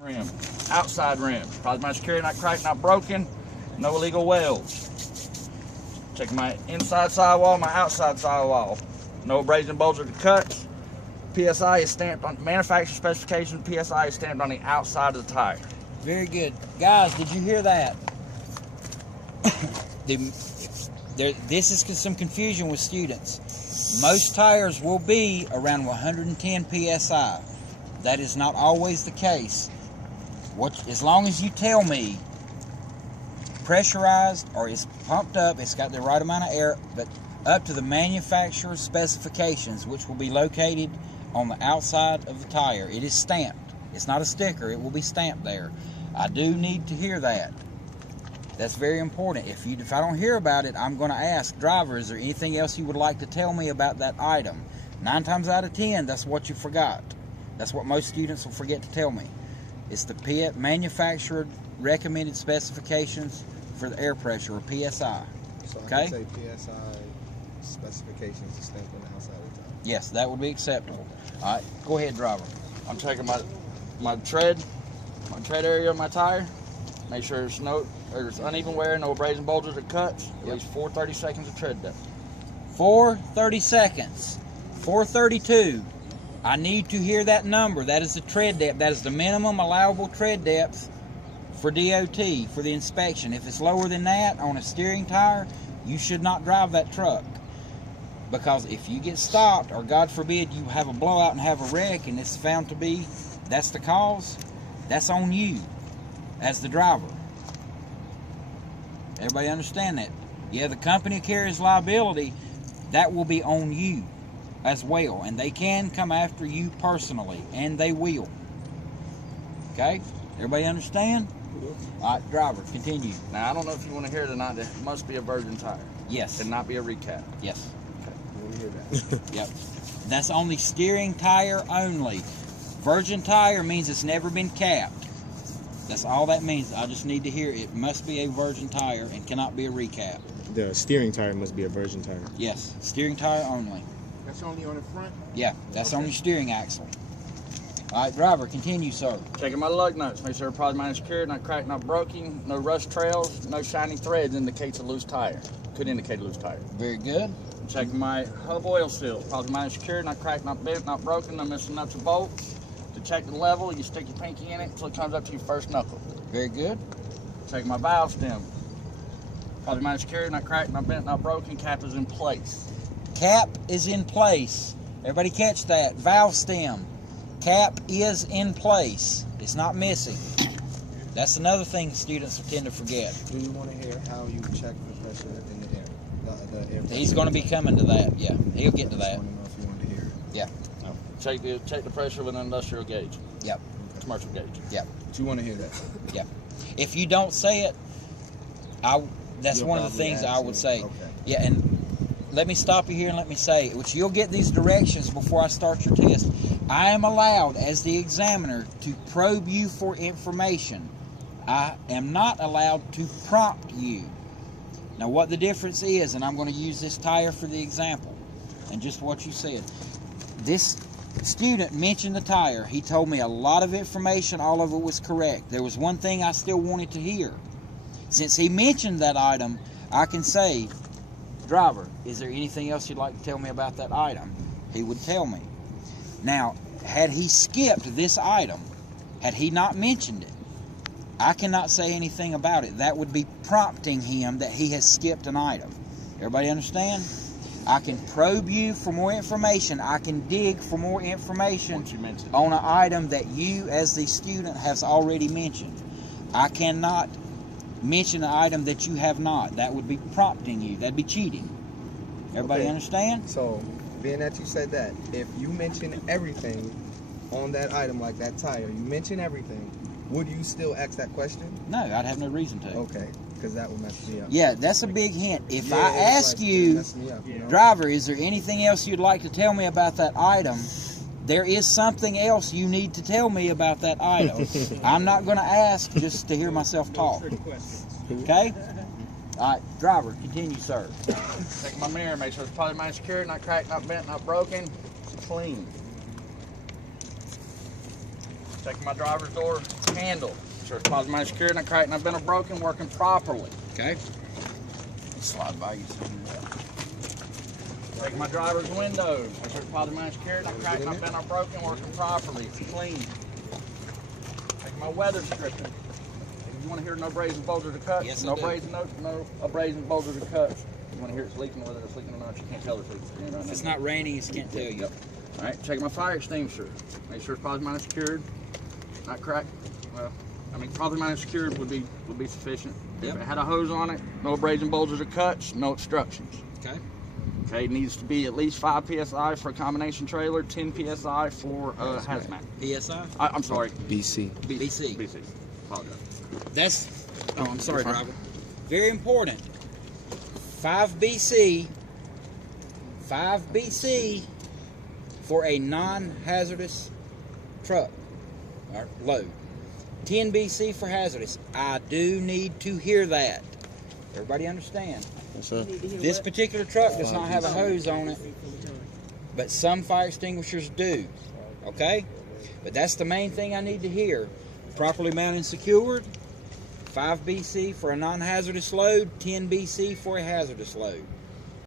Rim, outside rim, probably my security not cracked, not broken, no illegal welds. Check my inside sidewall, my outside sidewall, no abrasion bulges or cuts. PSI is stamped on manufacturer specification. PSI is stamped on the outside of the tire. Very good, guys. Did you hear that? This is some confusion with students. Most tires will be around 110 PSI. That is not always the case. As long as you tell me pressurized or it's pumped up, it's got the right amount of air, but up to the manufacturer's specifications, which will be located on the outside of the tire. It is stamped. It's not a sticker. It will be stamped there. I do need to hear that. That's very important. If I don't hear about it, I'm going to ask, driver, is there anything else you would like to tell me about that item? 9 times out of 10, that's what you forgot. That's what most students will forget to tell me. It's the manufacturer recommended specifications for the air pressure, or PSI. So Okay? I can say PSI specifications is stamped on the outside of the tire. Yes, that would be acceptable. All right, go ahead, driver. I'm checking my tread area of my tire. Make sure there's uneven wear, no abrasion bulges or cuts. At least 430 seconds of tread depth. 430 seconds. 432. I need to hear that number. That is the tread depth. That is the minimum allowable tread depth for DOT, for the inspection. If it's lower than that on a steering tire, you should not drive that truck. Because if you get stopped, or God forbid you have a blowout and have a wreck, and it's found to be that's the cause, that's on you as the driver. Everybody understand that? Yeah, the company carries liability. That will be on you as well, and they can come after you personally, and they will. Okay? Everybody understand? All right, driver, continue. Now, I don't know if you want to hear it or not. It must be a virgin tire. Yes. And not be a recap. Yes. Okay. You want to hear that? Yep. That's on the steering tire only. Virgin tire means it's never been capped. That's all that means. I just need to hear it must be a virgin tire and cannot be a recap. The steering tire must be a virgin tire. Yes, steering tire only. That's only on the front? Yeah, that's on your steering axle. All right, driver, continue, sir. Checking my lug nuts. Make sure probably mine is secured, not cracked, not broken, no rust trails, no shiny threads indicates a loose tire. Could indicate a loose tire. Very good. Checking my hub oil seal. Probably mine is secured, not cracked, not bent, not broken, no missing nuts or bolts. To check the level, you stick your pinky in it until it comes up to your first knuckle. Very good. Checking my valve stem. Probably mine is secured, not cracked, not bent, not broken, cap is in place. Cap is in place. Everybody catch that. Valve stem. Cap is in place. It's not missing. That's another thing students tend to forget. Do you want to hear how you check the pressure in the air? The air pressure? He's going to be coming to that. Yeah, he'll get to that. I just want to know if you want to hear it. Yeah. Check the pressure with an industrial gauge. Yep. Commercial gauge. Yep. But you want to hear that? Yep. If you don't say it, that's You'll one of the probably things ask I would me. say. Okay. Yeah, and let me stop you here and let me say, which you'll get these directions before I start your test. I am allowed, as the examiner, to probe you for information. I am not allowed to prompt you. Now, what the difference is, and I'm going to use this tire for the example, and just what you said. This student mentioned the tire. He told me a lot of information. All of it was correct. There was one thing I still wanted to hear. Since he mentioned that item, I can say, driver, is there anything else you'd like to tell me about that item? He would tell me. Now, had he skipped this item, had he not mentioned it, I cannot say anything about it. That would be prompting him that he has skipped an item. Everybody understand? I can probe you for more information. I can dig for more information on an item that you, as the student, has already mentioned. I cannot mention an item that you have not. That would be prompting you. That'd be cheating. Everybody understand? So, being that you said that, if you mention everything on that item, like that tire, you mention everything, would you still ask that question? No, I'd have no reason to. Okay, because that would mess me up. Yeah, that's a big hint. If Yeah, I it's ask like, you, mess me up, you know? driver, is there anything else you'd like to tell me about that item? There is something else you need to tell me about that item. I'm not going to ask just to hear myself talk. Okay? All right, driver, continue, sir. Check my mirror, make sure it's probably mine secured, not cracked, not bent, not broken. It's clean. Checking my driver's door handle. Sure it's positive minus secured, not cracked, not bent or broken, working properly. Okay. Slide by you. Checking my driver's window. Make sure it's positive minus secured, not cracked, not bent or broken, working properly. It's clean. Checking my weather stripping. If you want to hear no abrasion, bulges, or cuts, yes, no abrasion, no abrasion, bulges, or cuts. You want to hear it's leaking, whether it's leaking or not, you can't tell it's leaking. Right If now. it's not raining, you can't tell you. Yep. All right, checking my fire extinguisher. Make sure it's positive minus secured, not cracked. Well, I mean, positive minus secured would be sufficient. Yep. If it had a hose on it, no abrasion, bulges, or cuts, no obstructions. Okay. Okay, it needs to be at least 5 psi for a combination trailer, 10 psi for hazmat. PSI? I'm sorry. BC. BC. BC. Apologize. That's, oh, I'm sorry, You're fine. driver. Very important. 5 BC for a non-hazardous truck or load. 10 BC for hazardous. I do need to hear that. Everybody understand? Yes, sir. This particular truck does not have a hose on it, but some fire extinguishers do. Okay? But that's the main thing I need to hear. Properly mounted and secured. 5 BC for a non-hazardous load, 10 BC for a hazardous load.